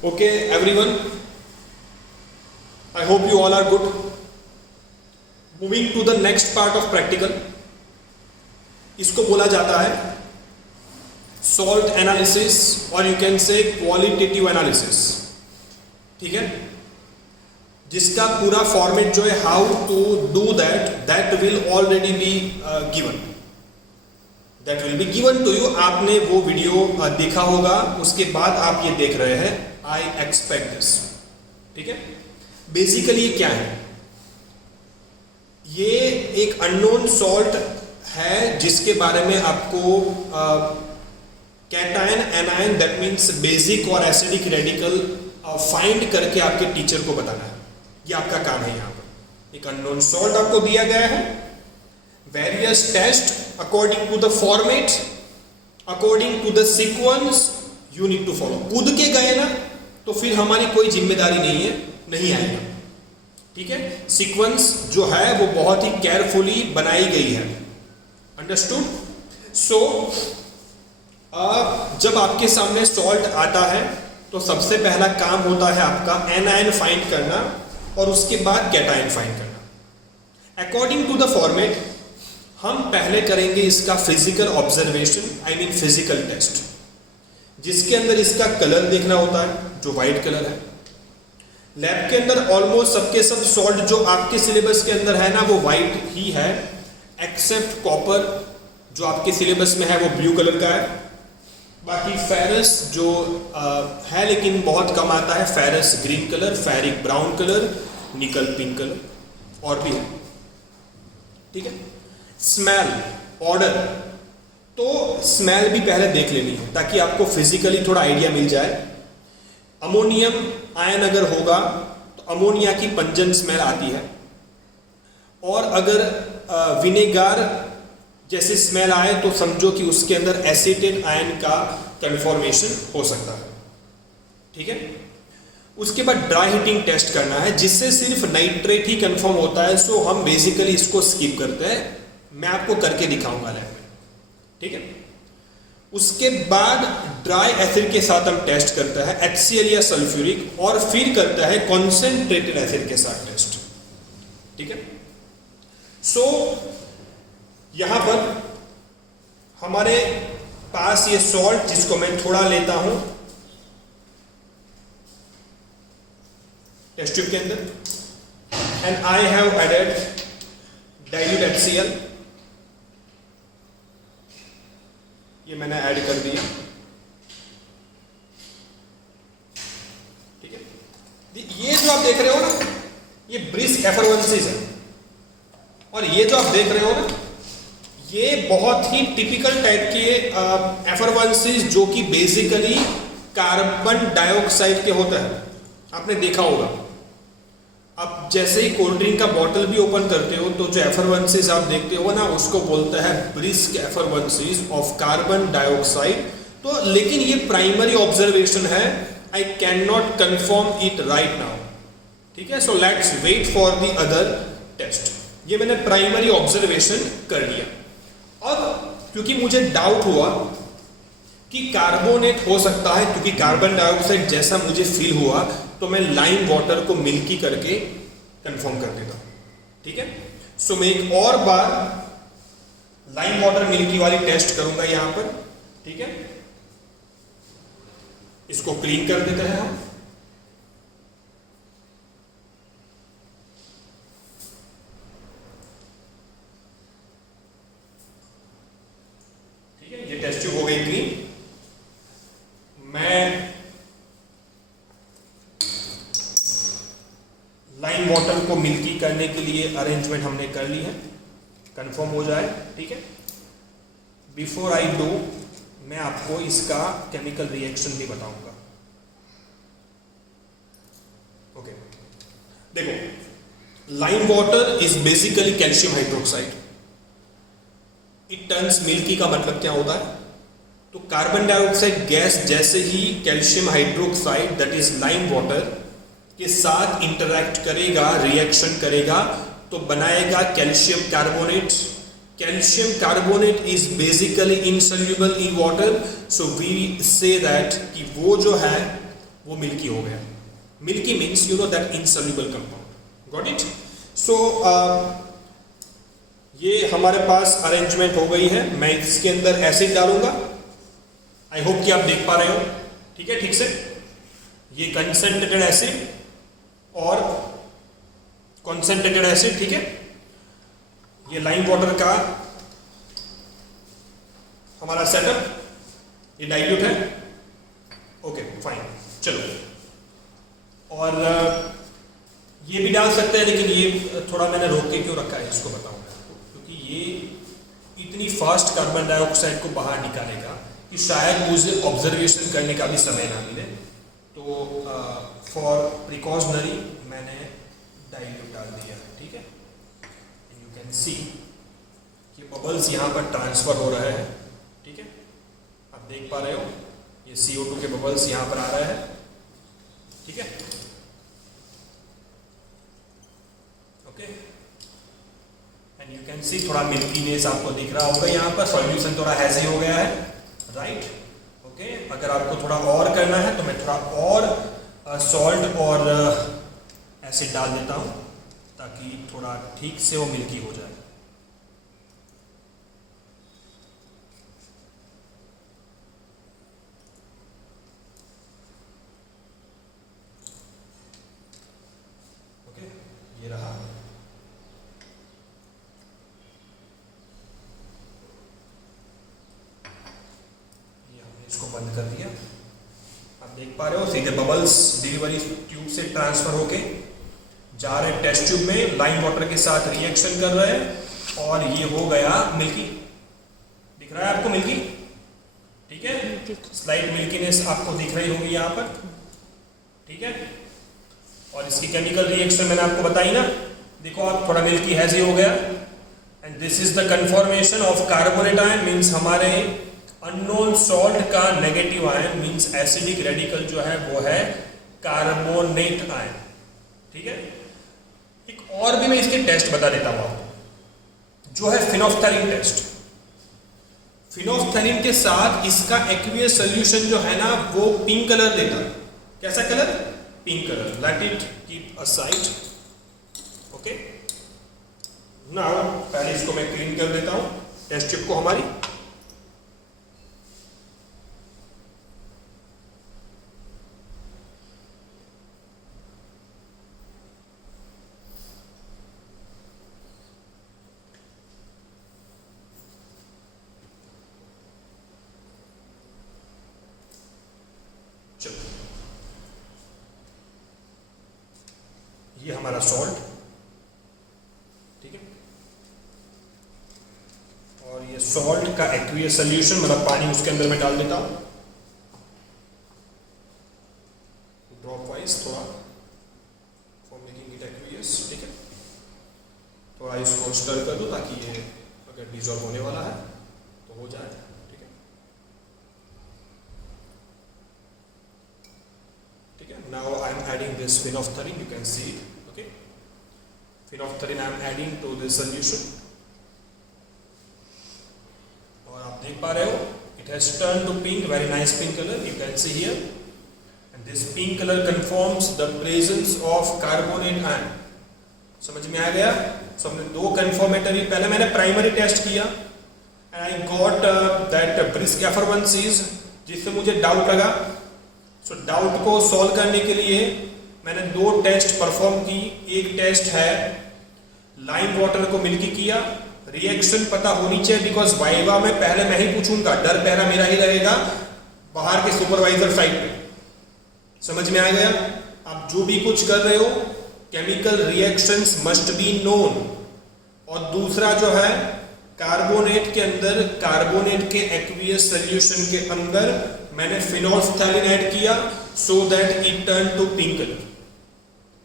Okay, everyone. I hope you all are good. Moving to the next part of practical. इसको बोला जाता है salt analysis और you can say qualitative analysis. ठीक है, जिसका पूरा फॉर्मेट जो है how to do that will already be given. That will be given to you. आपने वो वीडियो देखा होगा, उसके बाद आप ये देख रहे हैं. I expect this. ठीक है, बेसिकली ये क्या है? ये एक अननोन सॉल्ट है जिसके बारे में आपको cation anion that means basic और एसिडिक रेडिकल फाइंड करके आपके टीचर को बताना है. ये आपका काम है. यहाँ पर एक अननोन सॉल्ट आपको दिया गया है. Various test according to the format, according to the sequence you need to follow. कूद के गए ना तो फिर हमारी कोई जिम्मेदारी नहीं है, नहीं आएगा. ठीक है, सीक्वेंस जो है वो बहुत ही केयरफुली बनाई गई है. अंडरस्टूड? सो जब आपके सामने सॉल्ट आता है तो सबसे पहला काम होता है आपका एनायन फाइंड करना और उसके बाद कैटायन फाइंड करना. अकॉर्डिंग टू द फॉर्मेट हम पहले करेंगे इसका physical observation, I mean physical test, जिसके अंदर इसका कलर देखना होता है जो वाइट कलर है. लैब के अंदर ऑलमोस्ट सबके सब सॉल्ट जो आपके सिलेबस के अंदर है ना वो वाइट ही है, एक्सेप्ट कॉपर जो आपके सिलेबस में है वो ब्लू कलर का है. बाकी फेरस जो है लेकिन बहुत कम आता है, ferrous green colour, ferric brown colour, निकल पिंक कलर और भी है. ठीक है, स्मेल, ऑर्डर, तो स्मेल भी पहले देख लेनी है ताकि आपको फिजिकली थोड़ा आइडिया मिल जाए. अमोनियम आयन अगर होगा तो अमोनिया की पंजन स्मेल आती है, और अगर विनेगार जैसी स्मेल आए तो समझो कि उसके अंदर एसिटेट आयन का कन्फॉर्मेशन हो सकता है. ठीक है, उसके बाद ड्राई हीटिंग टेस्ट करना है जिससे सिर्फ नाइट्रेट ही कंफर्म होता है. सो हम बेसिकली इसको स्किप करते हैं, मैं आपको करके दिखाऊंगा लैब में. ठीक है, उसके बाद ड्राई एसिड के साथ हम टेस्ट करते हैं HCl या सल्फ्यूरिक, और फिर करता है कॉन्सेंट्रेटेड एसिड के साथ टेस्ट. ठीक है, सो यहां पर हमारे पास ये सॉल्ट जिसको मैं थोड़ा लेता हूं टेस्ट ट्यूब के अंदर, and I have added dilute HCl. ये मैंने ऐड कर दिया. ठीक है, ये जो आप देख रहे हो ना ये ब्रिस्क एफरवेंसेस है, और ये जो आप देख रहे हो ना ये बहुत ही टिपिकल टाइप के एफरवेंसेस जो कि बेसिकली कार्बन डाइऑक्साइड के होता है. आपने देखा होगा, आप जैसे ही कोल्ड ड्रिंक का बॉटल भी ओपन करते हो तो जो एफरवेंसेस आप देखते हो ना उसको बोलता है brisk effervescences of carbon dioxide. तो लेकिन ये प्राइमरी ऑब्जर्वेशन है, I can not confirm it right now. ठीक है, so let's wait for the other test. ये मैंने प्राइमरी ऑब्जर्वेशन कर लिया. अब क्योंकि मुझे डाउट हुआ कि कार्बोनेट हो सकता है, क्योंकि कार्बन डाइऑक्साइड जैसा मुझे फील हुआ तो मैं लाइम वाटर को मिल्की करके कंफर्म कर देता. ठीक है, सो मैं एक और बार लाइम वाटर मिल्की वाली टेस्ट करूंगा यहां पर. ठीक है, इसको क्लीन कर देते हैं हम. ठीक है, ये टेस्ट ट्यूब हो गई क्लीन. मैं लाइम वाटर को मिल्की करने के लिए अरेंजमेंट हमने कर ली है, कंफर्म हो जाए. ठीक है, बिफोर आई डू मैं आपको इसका केमिकल रिएक्शन भी बताऊंगा. ओके, देखो, lime water is basically calcium hydroxide. It turns milky का मतलब क्या होता है? तो कार्बन डाइऑक्साइड गैस जैसे ही calcium hydroxide that is lime water के साथ इंटरैक्ट करेगा, रिएक्शन करेगा तो बनाएगा calcium carbonate. Calcium carbonate is basically insoluble in water, so we say that कि वो जो है वो मिल्की हो गया। Milky means you know that insoluble compound. Got it? So ये हमारे पास अरेंजमेंट हो गई है। मैं इसके अंदर एसिड डालूंगा। आई होप कि आप देख पा रहे हो, ठीक है, ठीक से। ये कंसंट्रेटेड एसिड और कॉन्सेंट्रेटेड एसिड, ठीक है। ये लाइम वाटर का हमारा सेटअप, ये डाइल्यूट है। ओके फाइन, चलो। और ये भी डाल सकते हैं, लेकिन ये थोड़ा मैंने रोक के क्यों रखा है इसको बताऊंगा, क्योंकि ये इतनी फास्ट कार्बन डाइऑक्साइड को बाहर निकालेगा कि शायद मुझे ऑब्जर्वेशन करने का भी समय ना मिले। तो फॉर प्रिकॉशनरी मैंने डाइल्यूट डाल दिया, ठीक है। यू कैन सी कि बबल्स यहाँ पर ट्रांसफर हो रहे हैं, ठीक है। आप देख पा रहे हो ये CO2 के बबल्स यहाँ पर आ रहे हैं, ठीक है। ओके, एंड यू कैन सी थोड़ा मिल्कीनेस आपको दिख रहा होगा यहाँ पर। सॉल्यूशन थोड़ा हैजी हो गया है, राइट। ओके, अगर आपको थोड़ा और करना है तो मैं थोड़ा और सॉल्ट और एसिड डाल देता हूँ ताकि थोड़ा ठीक से वो मिल्की हो जाए। ओके, ये रहा। ये हमने इसको बंद कर दिया। आप देख पा रहे हो सीधे बबल्स डिलीवरी ट्यूब से ट्रांसफर होके जा रहे टेस्ट ट्यूब में, लाइम वाटर के साथ रिएक्शन कर रहे हैं और ये हो गया मिल्की। दिख रहा है आपको मिल्की, ठीक है। स्लाइट मिल्कीनेस आपको दिख रही होगी यहाँ पर, ठीक है। और इसकी केमिकल रिएक्शन मैंने आपको बताई ना, देखो आप थोड़ा मिल्की हैजी हो गया। And this is the confirmation of carbonate ion, means हमारे अननोन सॉल्ट का negative ion means acidic radical जो है वो है कार्बोनेट आयन, ठीक है। एक और भी मैं इसके टेस्ट बता देता हूं आपको, जो है फिनोफ्थलीन टेस्ट। फिनोफ्थलीन के साथ इसका एक्वियस सोल्यूशन जो है ना वो पिंक कलर देता है। कैसा colour? Pink colour. Let it keep aside. Okay, now पहले इसको मैं क्लीन कर देता हूं टेस्ट ट्यूब को हमारी। ये हमारा सॉल्ट, ठीक है। और ये सॉल्ट का एक्वियस सोल्यूशन, मतलब पानी उसके अंदर मैं डाल देता हूं ड्रॉप वाइज थोड़ा, फॉर मेकिंग इट एक्वियस, ठीक है। थोड़ा इसको स्टर कर दो ताकि ये अगर डिजॉल्व होने वाला है तो हो जाए, ठीक है, ठीक है। Now I am adding this phenolphthalein, you can see it. Phenolphthalein I am adding to this solution और आप देख पा रहे हो it has turn to pink, very nice pink colour, you can see here. And this pink colour confirms the presence of carbonate ion. समझ में आ गया? सो हमने दो कंफर्मेटरी, पहले मैंने प्राइमरी टेस्ट किया and I got that brisk effervescences, जिससे मुझे डाउट लगा। सो डाउट को सॉल्व करने के लिए मैंने दो टेस्ट परफॉर्म की। एक टेस्ट है लाइम वाटर को मिल्की किया, रिएक्शन पता होनी चाहिए बिकॉज वाइवा में पहले मैं ही पूछूंगा, डर पहला मेरा ही रहेगा बाहर के सुपरवाइजर साइड पे। समझ में आ गया? आप जो भी कुछ कर रहे हो chemical reactions must be known. और दूसरा जो है कार्बोनेट के अंदर, कार्बोनेट के एक्वियस सोल्यूशन के अंदर मैंने फिनोल्फ्थालीन ऐड किया so that it turn to pink colour.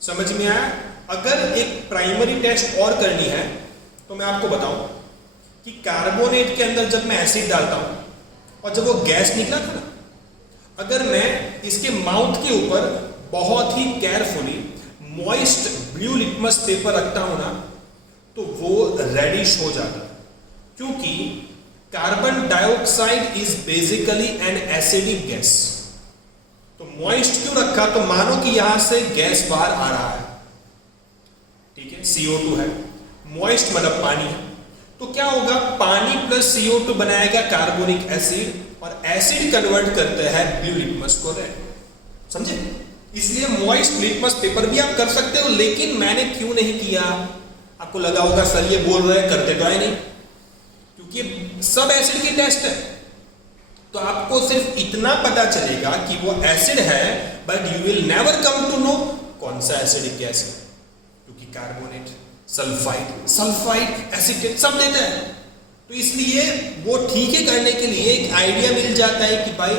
समझ में आया? अगर एक प्राइमरी टेस्ट और करनी है तो मैं आपको बताऊं कि कार्बोनेट के अंदर जब मैं एसिड डालता हूं और जब वो गैस निकला था ना, अगर मैं इसके माउथ के ऊपर बहुत ही carefully moist blue litmus paper रखता हूं ना तो वो रेडिश हो जाता है, क्योंकि carbon dioxide is basically an acidic gas. तो तो मॉइस्ट क्यों रखा? तो मानो कि यहां से गैस बाहर आ रहा है, ठीक है, CO2 है, मॉइस्ट मतलब पानी है, तो क्या होगा, पानी प्लस CO2 बनाएगा कार्बोनिक एसिड, और एसिड कन्वर्ट करते हैं ब्लू लिटमस को रेड, समझे? इसलिए मॉइस्ट लिटमस पेपर भी आप कर सकते हो, लेकिन मैंने क्यों नहीं किया? आपको लगा होगा सर ये बोल रहे हैं, करते तो है नहीं, क्योंकि सब एसिड की टेस्ट है, तो आपको सिर्फ इतना पता चलेगा कि वो एसिड है, but you will never come to know कौन सा एसिडिक गैस है, क्योंकि कार्बोनेट, सल्फाइड, एसिटेट सब देता है। तो इसलिए वो ठीक है करने के लिए एक आइडिया मिल जाता है कि भाई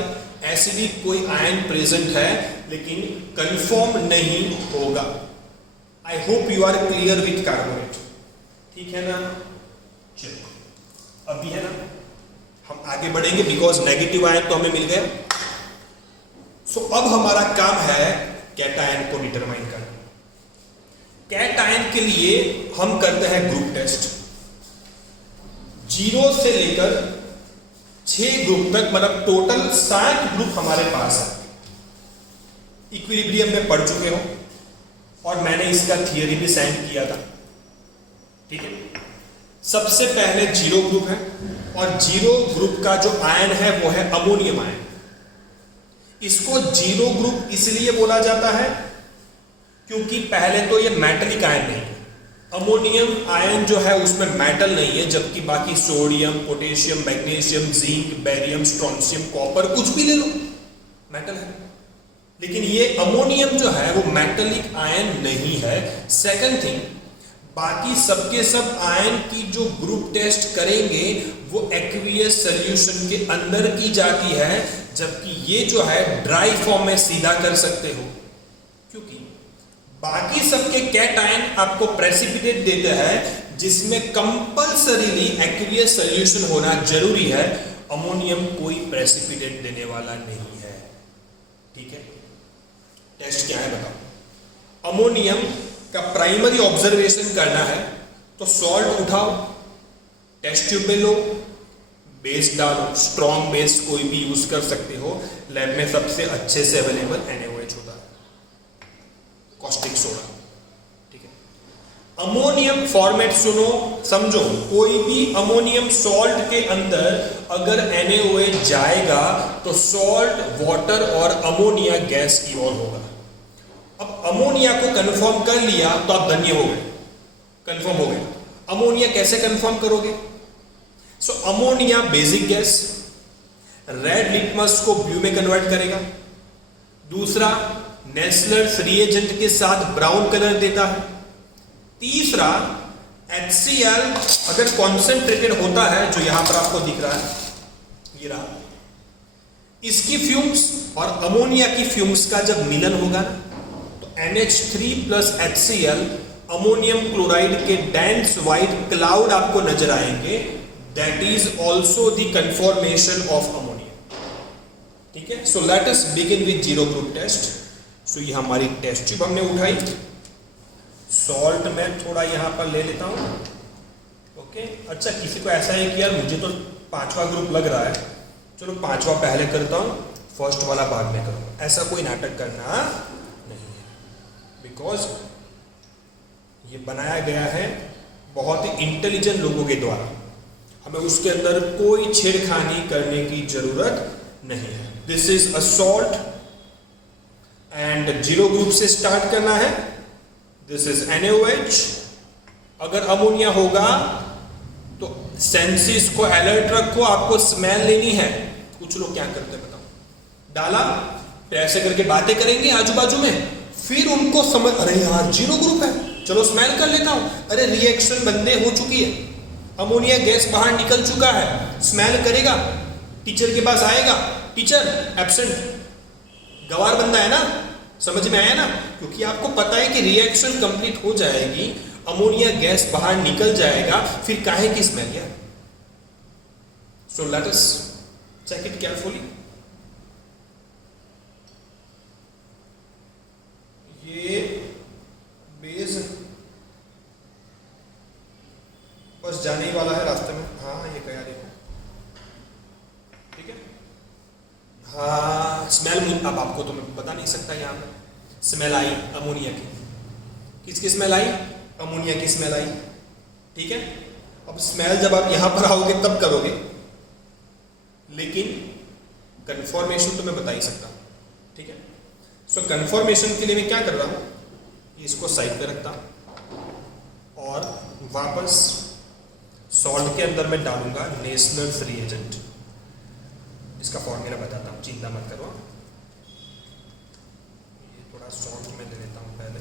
एसिडिक कोई आयन प्रेजेंट है, लेकिन कंफर्म नहीं होगा। I hope you are clear with carbonate, ठीक है ना? चलो अभी है ना, हम आगे बढ़ेंगे, बिकॉज नेगेटिव आयन तो हमें मिल गया। सो अब हमारा काम है कैटायन को डिटरमाइन करना। कैटायन के लिए हम करते हैं ग्रुप टेस्ट, 0 से लेकर 6 ग्रुप तक, मतलब टोटल 7 ग्रुप हमारे पास है। इक्विलिब्रियम में पढ़ चुके हो और मैंने इसका थियरी भी सेंड किया था, ठीक है। सबसे पहले 0 ग्रुप है, और 0 ग्रुप का जो आयन है वो है अमोनियम आयन। इसको 0 ग्रुप इसलिए बोला जाता है क्योंकि पहले तो ये मेटलिक आयन नहीं है, अमोनियम आयन जो है उसमें मेटल नहीं है, जबकि बाकी sodium, potassium, magnesium, zinc, barium, strontium, copper, कुछ भी ले लो मेटल है, लेकिन ये अमोनियम जो है वो मेटलिक आयन नहीं है। सेकंड थिंग, बाकी सबके सब आयन की जो ग्रुप टेस्ट करेंगे वो एक्वियस सॉल्यूशन के अंदर की जाती है, जबकि ये जो है ड्राई फॉर्म में सीधा कर सकते हो, क्योंकि बाकी सबके कैटायन आपको प्रेसिपिटेट देते हैं जिसमें कंपल्सरीली एक्वियस सॉल्यूशन होना जरूरी है। अमोनियम कोई प्रेसिपिटेट देने वाला नहीं है, ठीक है। टेस्ट क्या है बताओ। अमोनियम का प्राइमरी ऑब्जर्वेशन करना है तो सॉल्ट उठाओ, टेस्ट ट्यूब में लो, बेस डालो, स्ट्रॉन्ग बेस कोई भी यूज कर सकते हो। लैब में सबसे अच्छे से अवेलेबल NaOH होता है, कॉस्टिक सोडा, ठीक है। अमोनियम फॉर्मेट सुनो समझो, कोई भी अमोनियम सॉल्ट के अंदर अगर NaOH जाएगा तो सॉल्ट, वाटर और अमोनिया गैस की ओर होगा। अब अमोनिया को कंफर्म कर लिया तो आप धन्य हो गए, कंफर्म हो गए। अमोनिया कैसे कंफर्म करोगे? So ammonia basic gas red litmus को ब्लू में कन्वर्ट करेगा। दूसरा, नेस्लर्स रिएजेंट के साथ ब्राउन कलर देता है। तीसरा, HCl अगर कॉन्सेंट्रेटेड होता है, जो यहां पर आपको दिख रहा है, ये रहा, इसकी फ्यूम्स और अमोनिया की फ्यूम्स का जब मिलन होगा ना, तो NH3 plus HCl ammonium chloride के डेंस व्हाइट क्लाउड आपको नजर आएंगे। That is also the confirmation of ammonia, ठीक है। So let us begin with 0 group test. So ये हमारी टेस्ट ट्यूब हमने उठाई, सॉल्ट में थोड़ा यहां पर ले लेता हूं, ओके। अच्छा, किसी को ऐसा है कि यार मुझे तो 5वां ग्रुप लग रहा है, चलो 5वां पहले करता हूं, फर्स्ट वाला बाद में करूंगा, ऐसा कोई नाटक करना नहीं है, बिकॉज ये बनाया गया है बहुत ही इंटेलिजेंट लोगों के द्वारा, हमें उसके अंदर कोई छेड़खानी करने की जरूरत नहीं है। This is a salt and 0 group से स्टार्ट करना है। This is NaOH। अगर अमोनिया होगा तो सेंसेस को अलर्ट रखो, आपको स्मेल लेनी है। कुछ लोग क्या करते हैं बताओ, डाला तो ऐसे करके बातें करेंगे आजू बाजू में, फिर उनको समझ, अरे यार 0 ग्रुप है, चलो स्मेल कर लेता हूं, अरे रिएक्शन बंदे हो चुकी है, अमोनिया गैस बाहर निकल चुका है, स्मेल करेगा, टीचर के पास आएगा, टीचर एब्सेंट, गवार बंदा है ना, समझ में आया ना? क्योंकि आपको पता है कि रिएक्शन कंप्लीट हो जाएगी, अमोनिया गैस बाहर निकल जाएगा, फिर काहे की स्मेल यार। So let us check it carefully. ये बेस बस जाने ही वाला है रास्ते में, हाँ ये गया, देखो ठीक है। हाँ स्मेल, अब आपको तो मैं सकता है यहाँ पे। स्मेल आई अमोनिया की, किसकी स्मेल आई? अमोनिया की स्मेल आई, ठीक है। अब स्मेल जब आप यहाँ पर आओगे तब करोगे, लेकिन कंफर्मेशन तो मैं बता ही सकता हूँ, ठीक है। सो कंफर्मेशन के लिए मैं क्या कर रहा हूँ, इसको साइड पे रखता और वापस सॉल्ट के अंदर मैं डालूंगा नेस्लर्स रिएजेंट। इसका फॉर्मूला बताता हूँ, चिंता मत करो। ये थोड़ा सॉल्ट में ले लेता हूँ पहले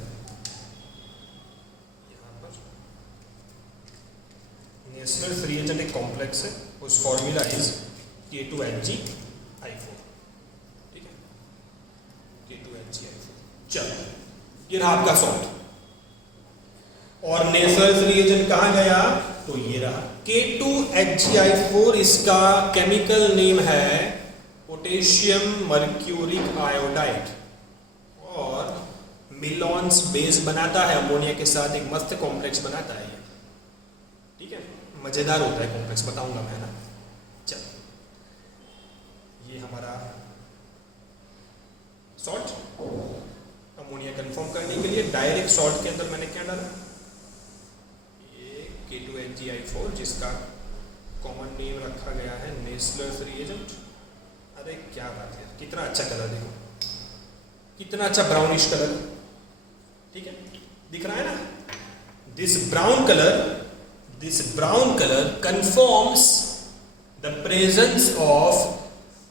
यहाँ पर। नेस्लर्स रिएजेंट एक कॉम्प्लेक्स है, उस फॉर्मूला इज K2HgI4, ठीक है, K2HgI4। चलो ये रहा आपका सॉल्ट, और नेस्लर्स रिएजेंट कहाँ गया? तो ये रहा K2HgI4। इसका केमिकल नेम है पोटेशियम मर्क्यूरिक आयोडाइड, और मिलॉन्स बेस बनाता है अमोनिया के साथ, एक मस्त कॉम्प्लेक्स बनाता है ये, ठीक है। मजेदार होता है कॉम्प्लेक्स, बताऊंगा मैं ना। चल ये हमारा सॉल्ट, अमोनिया कंफर्म करने के लिए डायरेक्ट सॉल्ट के अंदर मैंने क्या डाला? K2HgI4, जिसका कॉमन नेम रखा गया है नेस्लर्स रिएजेंट। अरे क्या बात है, कितना अच्छा कलर, देखो कितना अच्छा ब्राउनिश कलर, ठीक है, दिख रहा है ना। This brown colour confirms the presence of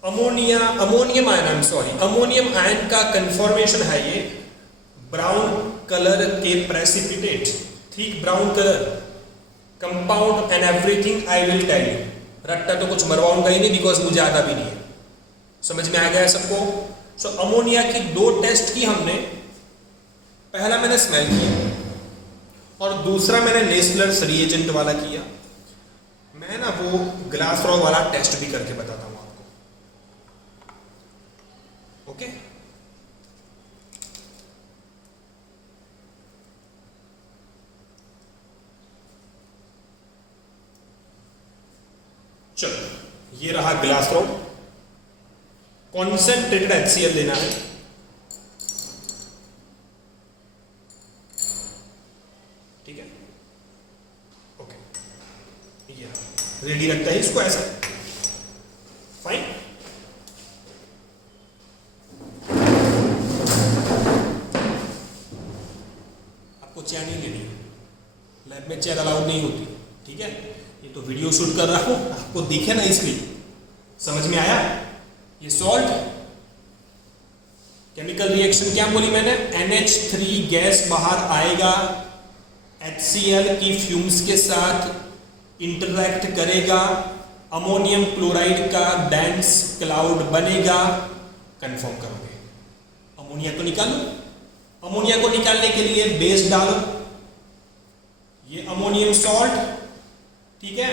ammonium ion का कंफर्मेशन है ये ब्राउन कलर के precipitate, thick brown colour compound and everything I will tell you. रट्टा तो कुछ मरवाऊंगा ही नहीं, बिकॉज मुझे आता भी नहीं है। समझ में आ गया सबको? सो अमोनिया की दो टेस्ट की हमने, पहला मैंने स्मेल किया और दूसरा मैंने नेस्लर्स रिएजेंट वाला किया। मैं ना वो ग्लास रॉ वाला टेस्ट भी करके बताता हूं आपको, ओके। चलो ये रहा ग्लास रॉ, कॉन्सेंट्रेटेड HCl लेना है, ठीक है, ओके। ये रेडी रखता है इसको ऐसा, फाइन। आपको चेयर नहीं लेनी है, लैब में चेयर अलाउड नहीं होती, ठीक है। ये तो वीडियो शूट कर रहा हूं, आपको दिखे ना, इसलिए। समझ में आया? ये सॉल्ट केमिकल रिएक्शन क्या बोली मैंने? NH3 गैस बाहर आएगा, HCl की फ्यूम्स के साथ इंटरैक्ट करेगा, अमोनियम क्लोराइड का डेंस क्लाउड बनेगा। कंफर्म करोगे? अमोनिया को निकालो, अमोनिया को निकालने के लिए बेस डालो, ये अमोनियम सॉल्ट, ठीक है,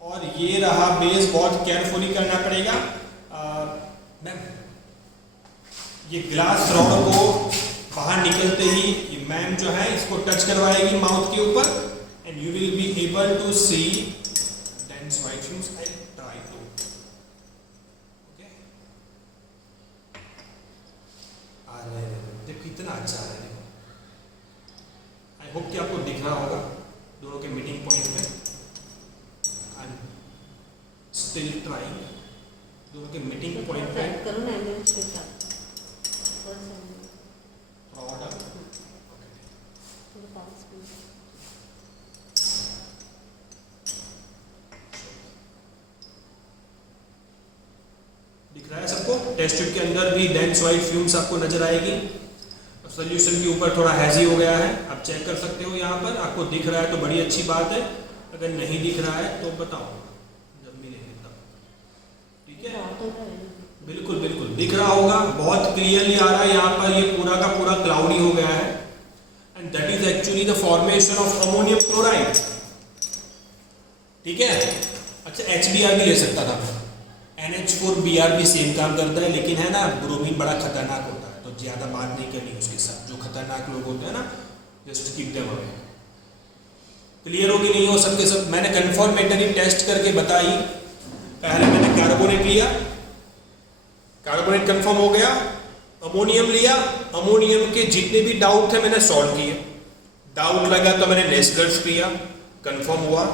और ये रहा बेस। बहुत केयरफुली करना पड़ेगा। ये ग्लास रॉड को बाहर निकलते ही ये मैम जो है इसको टच करवाएगी माउथ के ऊपर, and you will be able to see dense white fumes. I try to, okay. अरे देखो कितना अच्छा है, देखो। आई होप कि आपको दिख रहा होगा दोनों के मीटिंग पॉइंट पे। आई एम स्टिल ट्राइंग, दोनों के मीटिंग पॉइंट पे करो ना इमेज के साथ ऑर्डर थोड़ा पास भी। दिख रहा है सबको? टेस्ट ट्यूब के अंदर भी डेंस व्हाइट फ्यूम्स आपको नजर आएगी। सोल्यूशन के ऊपर थोड़ा हैजी हो गया है, आप चेक कर सकते हो। यहाँ पर आपको दिख रहा है तो बड़ी अच्छी बात है, अगर नहीं दिख रहा है तो बताओ जब मिलेंगे तब, ठीक है। बिल्कुल बिल्कुल दिख रहा होगा, बहुत क्लियरली आ रहा है। यहाँ पर ये पूरा का पूरा क्लाउडी हो गया है, and that is actually the formation of ammonium chloride, ठीक है। अच्छा HBr भी ले सकता था, NH4Br भी सेम काम करता है, लेकिन है ना ब्रोमीन बड़ा खतरनाक होता है, तो ज्यादा बात नहीं करनी उसके साथ। जो खतरनाक लोग होते हैं ना, just keep them away. Clear हो कि नहीं हो सबके सब? मैंने कंफर्मेटरी टेस्ट करके बताई। पहले मैंने कार्बोनेट लिया, कार्बोनेट कंफर्म हो गया, अमोनियम लिया, अमोनियम के जितने भी डाउट थे मैंने सॉल्व किए, डाउट लगा तो मैंने नेस्लर्स किया, कंफर्म हुआ।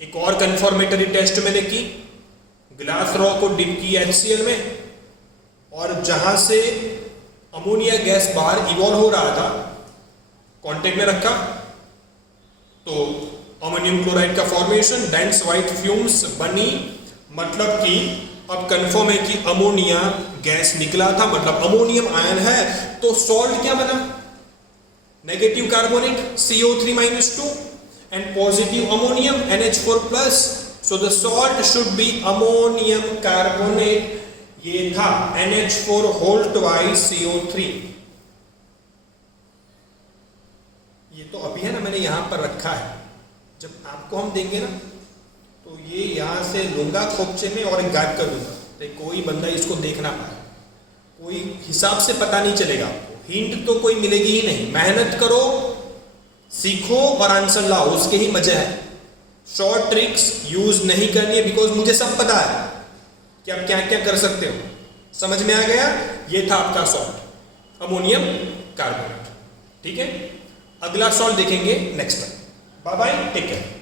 एक और कंफर्मेटरी टेस्ट मैंने की, ग्लास रॉ को डिप किया HCl में, और जहां से अमोनिया गैस बाहर इवॉल्व हो रहा था कांटेक्ट में रखा, तो अमोनियम क्लोराइड का फॉर्मेशन, डेंस व्हाइट फ्यूम्स बनी, मतलब कि अब कंफर्म है कि अमोनिया गैस निकला था, मतलब अमोनियम आयन है। तो सॉल्ट क्या बना? Negative carbonic CO3-2 and positive ammonium NH4+। So the salt should be ammonium carbonate, ये था NH4 होल ट्वाइस CO3। ये तो अभी है ना, मैंने यहां पर रखा है, जब आपको हम देंगे ना तो ये यहां से लूंगा खोपचे में और गायब कर दूंगा, तो कोई बंदा इसको देख ना पाए, कोई हिसाब से पता नहीं चलेगा आपको, हिंट तो कोई मिलेगी ही नहीं। मेहनत करो, सीखो और आंसर लाओ, उसके ही मजे है। शॉर्ट ट्रिक्स यूज नहीं करनी है, बिकॉज मुझे सब पता है कि आप क्या क्या कर सकते हो। समझ में आ गया? ये था आपका सॉल्ट, अमोनियम कार्बोनेट। ठीक है, अगला सॉल्ट देखेंगे next time. Bye bye, take care.